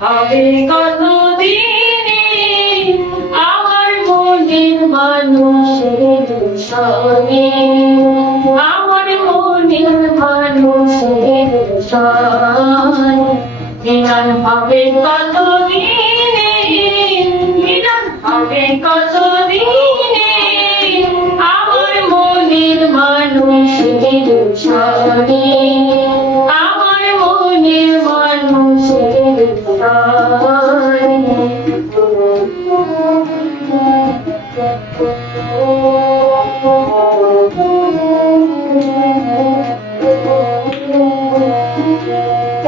হবে কতদিনে আমার মনের মানুষের সঙ্গে? আমার মনের মানুষের সঙ্গে। হবে কতদিনে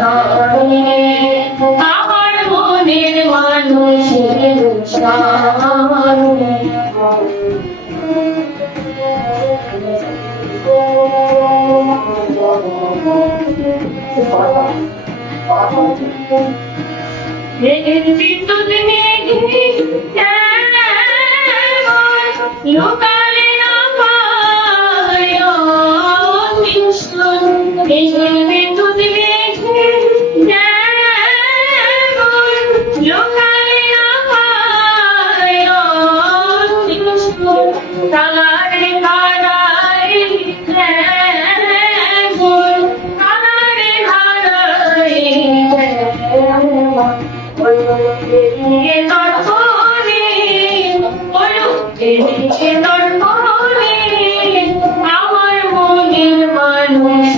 শহরে আমার মনের মানুষের শহরে বিদ্যুৎ মেঘে লোকা